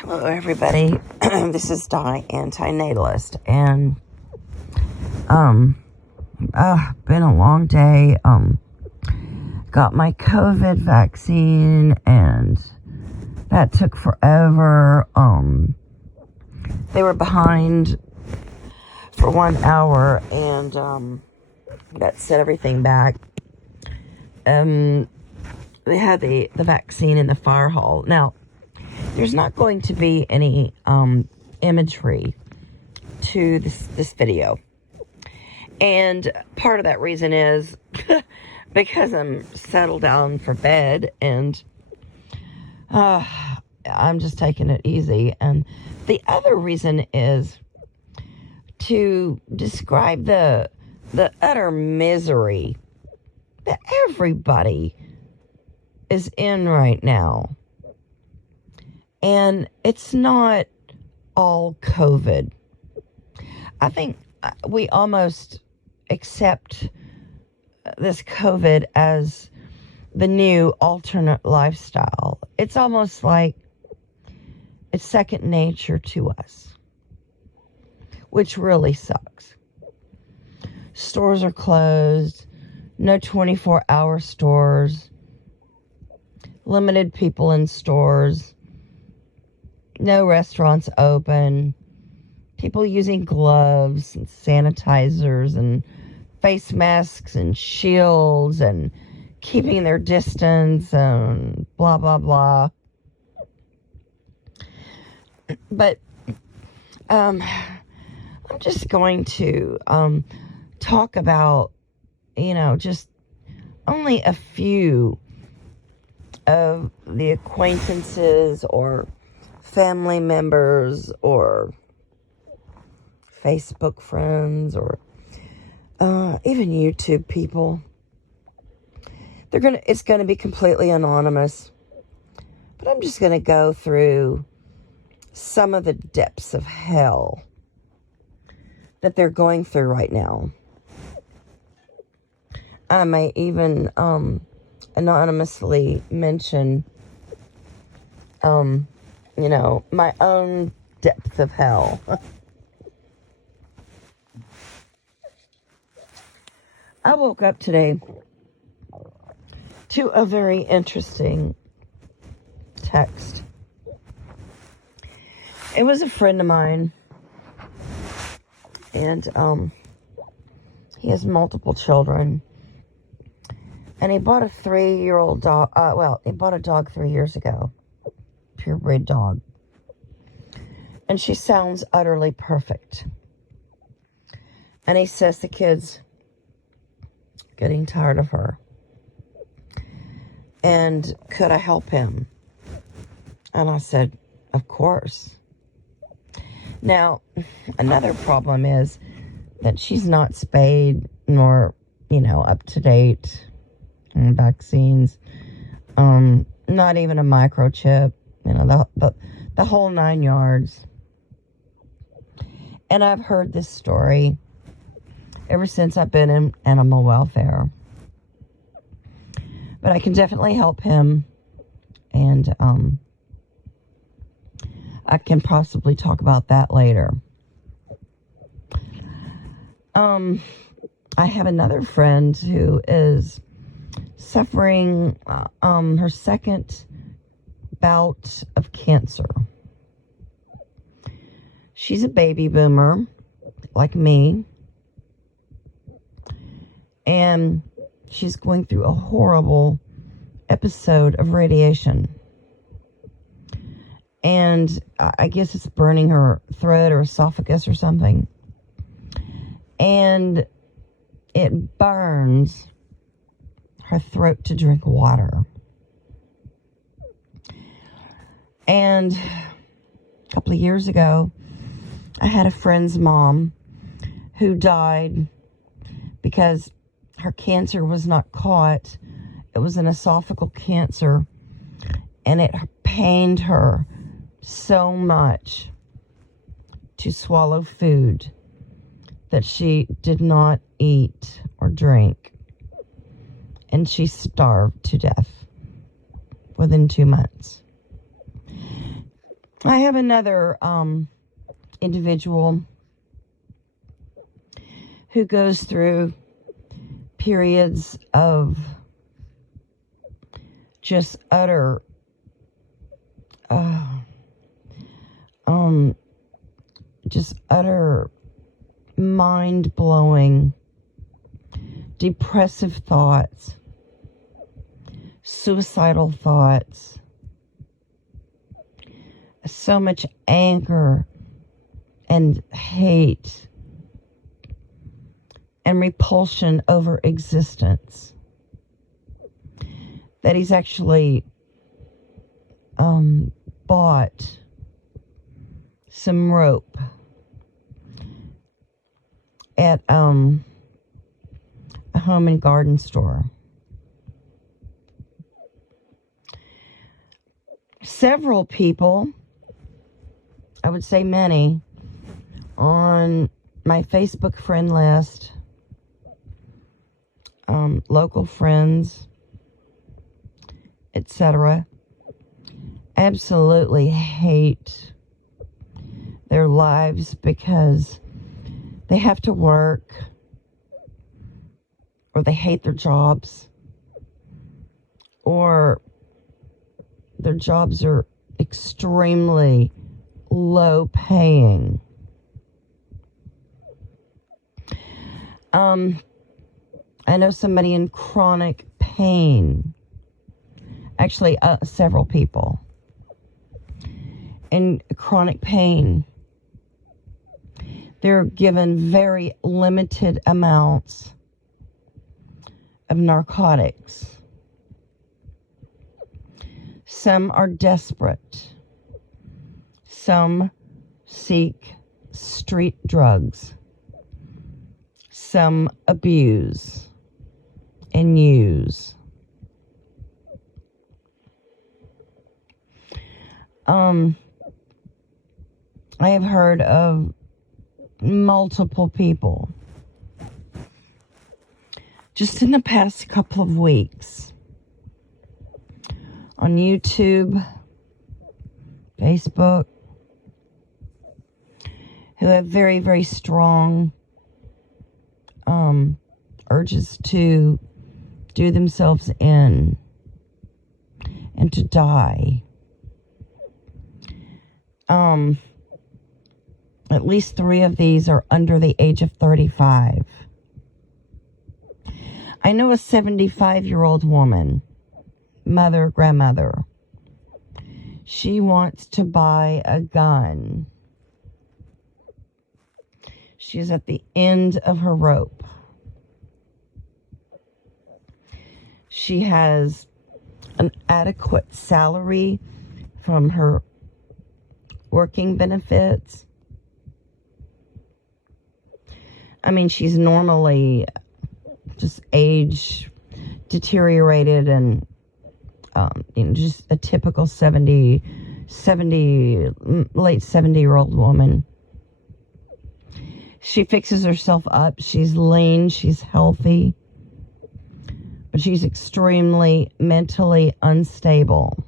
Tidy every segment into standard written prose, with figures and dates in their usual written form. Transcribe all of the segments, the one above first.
Hello, everybody. This is Di, antinatalist, and been a long day. Got my COVID vaccine, and that took forever. They were behind for 1 hour, and that set everything back. They had the vaccine in the fire hall. Now, there's not going to be any imagery to this video. And part of that reason is because I'm settled down for bed and I'm just taking it easy. And the other reason is to describe the utter misery that everybody is in right now. And it's not all COVID. I think we almost accept this COVID as the new alternate lifestyle. It's almost like it's second nature to us, which really sucks. Stores are closed, no 24-hour stores, limited people in stores, no restaurants open, people using gloves and sanitizers and face masks and shields and keeping their distance and blah, blah, blah. But I'm just going to talk about, just only a few of the acquaintances or family members or Facebook friends or even YouTube people. It's gonna be completely anonymous, but I'm just gonna go through some of the depths of hell that they're going through right now. I may even anonymously mention my own depth of hell. I woke up today to a very interesting text. It was a friend of mine, and he has multiple children, and he bought a 3-year-old dog. He bought a dog 3 years ago. Purebred dog, and she sounds utterly perfect. And he says the kids getting tired of her, and could I help him? And I said, of course. Now, another problem is that she's not spayed nor up to date on vaccines, not even a microchip. The whole 9 yards. And I've heard this story ever since I've been in animal welfare. But I can definitely help him. And I can possibly talk about that later. I have another friend who is suffering her second bout of cancer. She's a baby boomer, like me, and she's going through a horrible episode of radiation. And I guess it's burning her throat or esophagus or something. And it burns her throat to drink water. And a couple of years ago, I had a friend's mom who died because her cancer was not caught. It was an esophageal cancer, and it pained her so much to swallow food that she did not eat or drink, and she starved to death within 2 months. I have another individual who goes through periods of just utter mind-blowing depressive thoughts, suicidal thoughts, so much anger and hate and repulsion over existence that he's actually bought some rope at a home and garden store. Several people, I would say many, on my Facebook friend list, local friends, etc., absolutely hate their lives because they have to work, or they hate their jobs, or their jobs are extremely low paying. I know somebody in chronic pain. Actually, several people in chronic pain. They're given very limited amounts of narcotics. Some are desperate. Some seek street drugs. Some abuse and use. I have heard of multiple people just in the past couple of weeks on YouTube, Facebook, who have very, very strong urges to do themselves in and to die. At least 3 of these are under the age of 35. I know a 75-year-old woman, mother, grandmother. She wants to buy a gun. She's at the end of her rope. She has an adequate salary from her working benefits. I mean, she's normally just age deteriorated and, just a typical late 70-year-old woman. She fixes herself up. She's lean. She's healthy. But she's extremely mentally unstable.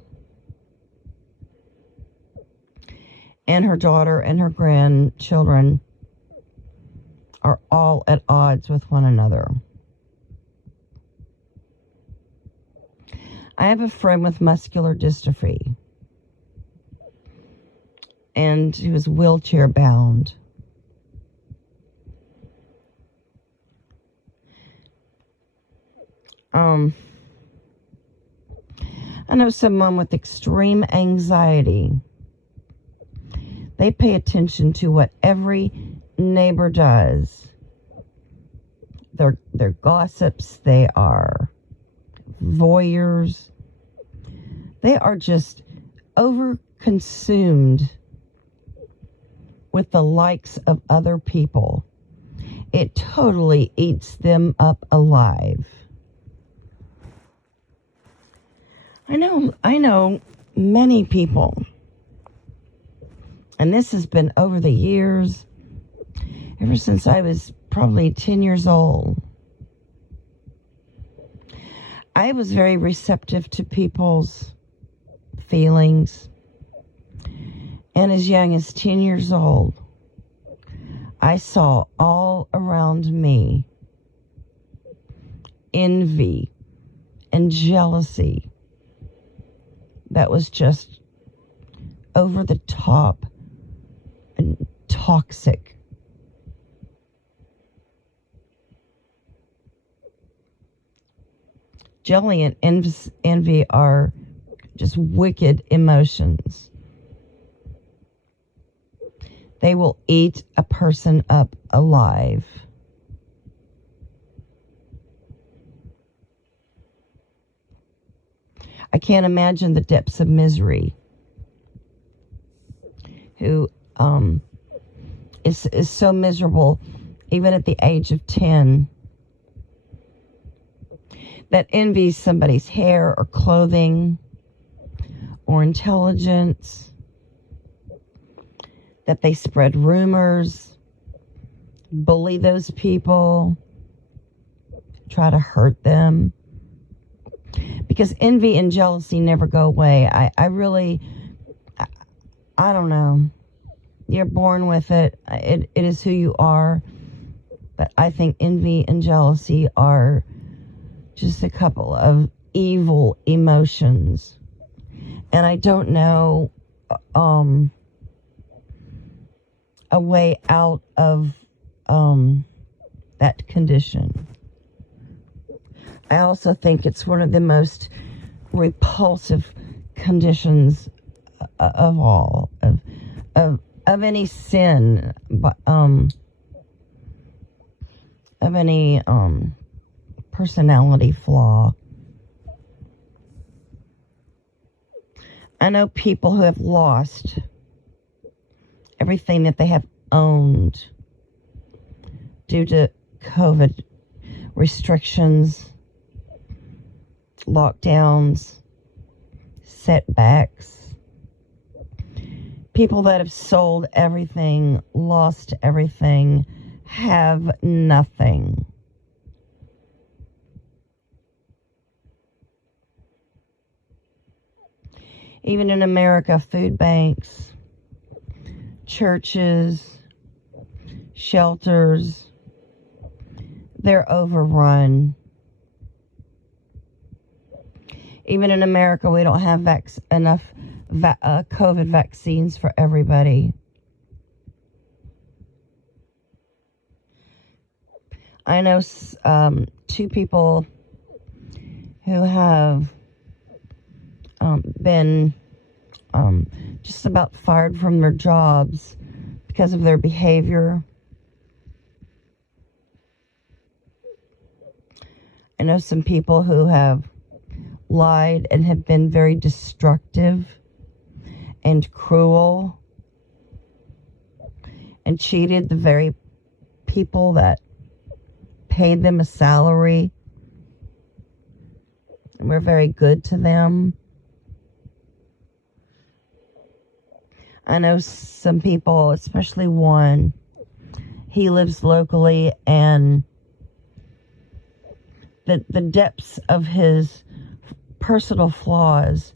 And her daughter and her grandchildren are all at odds with one another. I have a friend with muscular dystrophy, and he was wheelchair bound. I know someone with extreme anxiety. They pay attention to what every neighbor does. They're gossips. They are voyeurs. They are just overconsumed with the likes of other people. It totally eats them up alive. I know many people, and this has been over the years, ever since I was probably 10 years old. I was very receptive to people's feelings And as young as 10 years old, I saw all around me envy and jealousy that was just over the top and toxic. Jealousy and envy are just wicked emotions. They will eat a person up alive. I can't imagine the depths of misery who is so miserable, even at the age of 10, that envies somebody's hair or clothing or intelligence, that they spread rumors, bully those people, try to hurt them. Because envy and jealousy never go away. I don't know. You're born with it. It is who you are. But I think envy and jealousy are just a couple of evil emotions. And I don't know a way out of that condition. I also think it's one of the most repulsive conditions of all, of any sin, of any personality flaw. I know people who have lost everything that they have owned due to COVID restrictions, lockdowns, setbacks. People that have sold everything, lost everything, have nothing. Even in America, food banks, churches, shelters, they're overrun. Even in America, we don't have enough COVID vaccines for everybody. I know 2 people who have been just about fired from their jobs because of their behavior. I know some people who have lied and have been very destructive and cruel and cheated the very people that paid them a salary and were very good to them. I know some people, especially one, he lives locally, and the depths of his personal flaws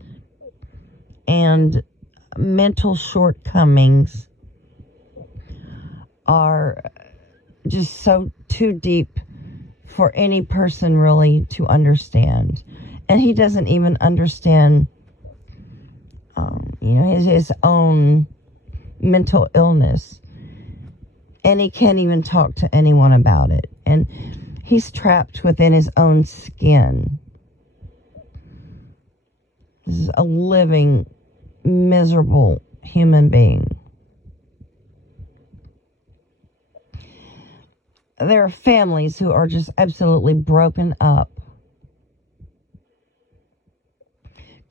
and mental shortcomings are just so too deep for any person really to understand. And he doesn't even understand his own mental illness, and he can't even talk to anyone about it, and he's trapped within his own skin. This is a living, miserable human being. There are families who are just absolutely broken up.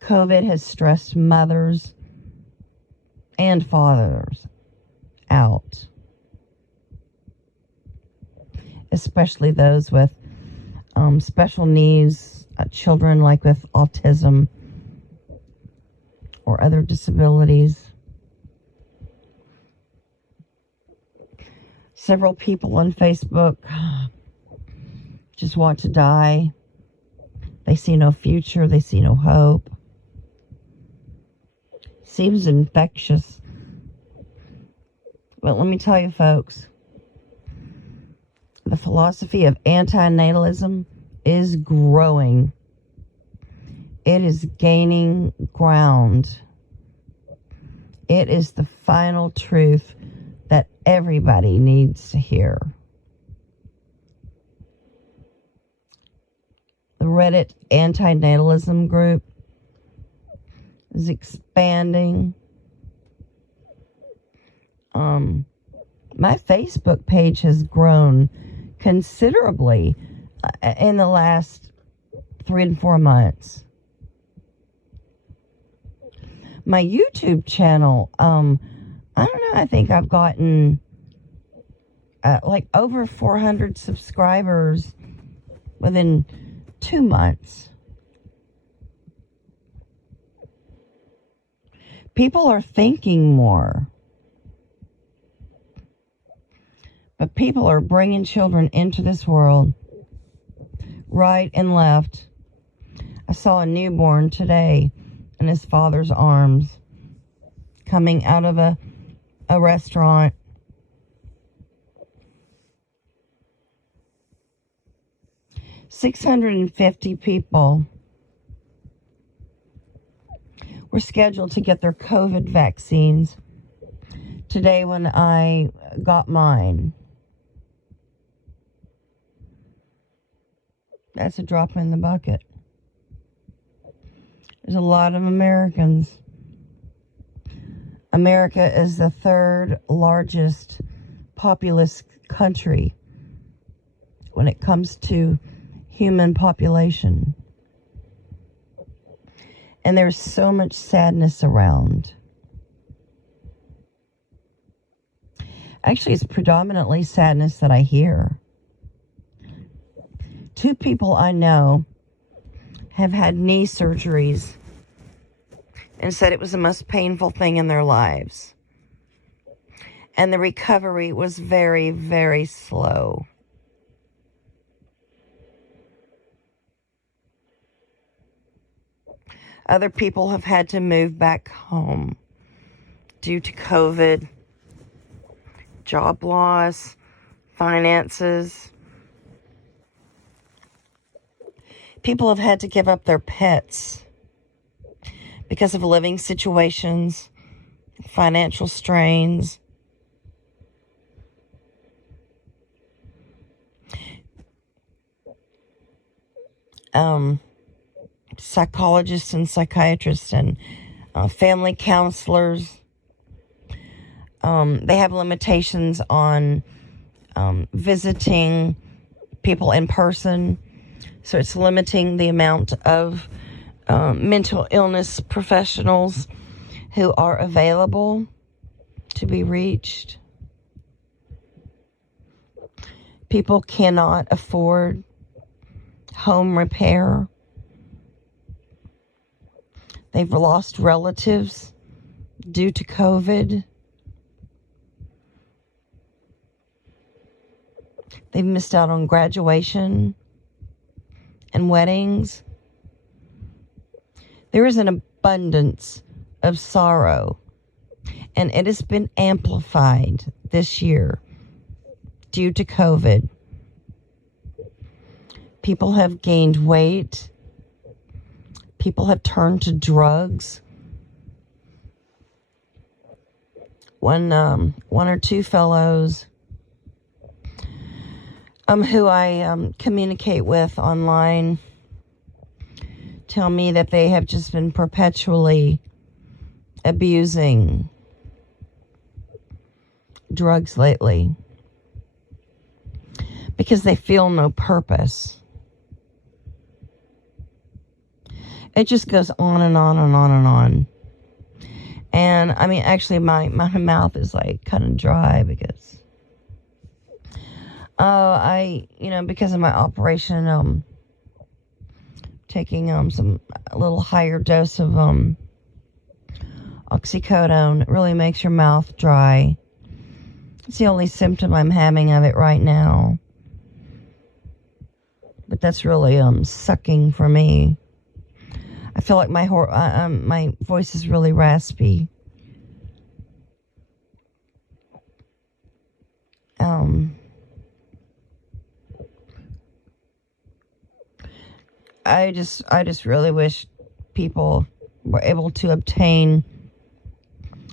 COVID has stressed mothers and fathers out, especially those with special needs, children like with autism or other disabilities. Several people on Facebook just want to die. They see no future. They see no hope. Seems infectious But let me tell you, folks, the philosophy of antinatalism is growing. It is gaining ground. It is the final truth that everybody needs to hear. The Reddit antinatalism group is expanding. My Facebook page has grown considerably in the last 3 to 4 months. My YouTube channel, I don't know, I think I've gotten like over 400 subscribers within 2 months. People are thinking more. But people are bringing children into this world, right and left. I saw a newborn today in his father's arms, coming out of a restaurant. $650 people were scheduled to get their COVID vaccines today when I got mine. That's a drop in the bucket. There's a lot of Americans. America is the 3rd largest populous country when it comes to human population. And there's so much sadness around. Actually, it's predominantly sadness that I hear. 2 people I know have had knee surgeries and said it was the most painful thing in their lives. And the recovery was very, very slow. Other people have had to move back home due to COVID, job loss, finances. People have had to give up their pets because of living situations, financial strains. Psychologists and psychiatrists and family counselors, they have limitations on visiting people in person. So it's limiting the amount of mental illness professionals who are available to be reached. People cannot afford home repair. They've lost relatives due to COVID. They've missed out on graduation and weddings. There is an abundance of sorrow, and it has been amplified this year due to COVID. People have gained weight. People have turned to drugs. One or two fellows who I communicate with online tell me that they have just been perpetually abusing drugs lately because they feel no purpose. It just goes on and on and on and on. And I mean, actually, my mouth is like kind of dry because, because of my operation, taking some a little higher dose of oxycodone. It really makes your mouth dry. It's the only symptom I'm having of it right now. But that's really sucking for me. I feel like my voice is really raspy. I just really wish people were able to obtain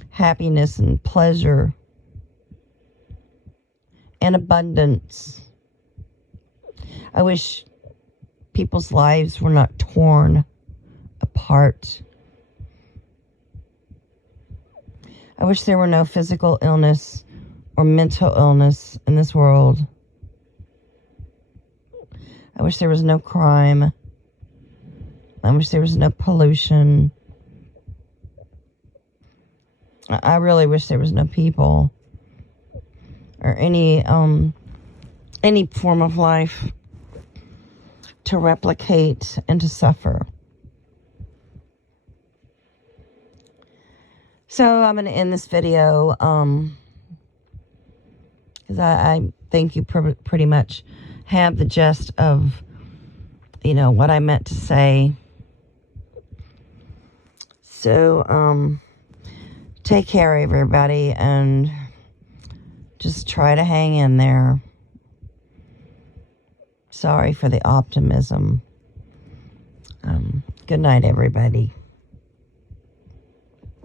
happiness and pleasure and abundance. I wish people's lives were not torn apart. I wish there were no physical illness or mental illness in this world. I wish there was no crime. I wish there was no pollution. I really wish there was no people or any form of life to replicate and to suffer. So I'm going to end this video because I think you pretty much have the gist of, what I meant to say. So, take care, everybody, and just try to hang in there. Sorry for the optimism. Good night, everybody.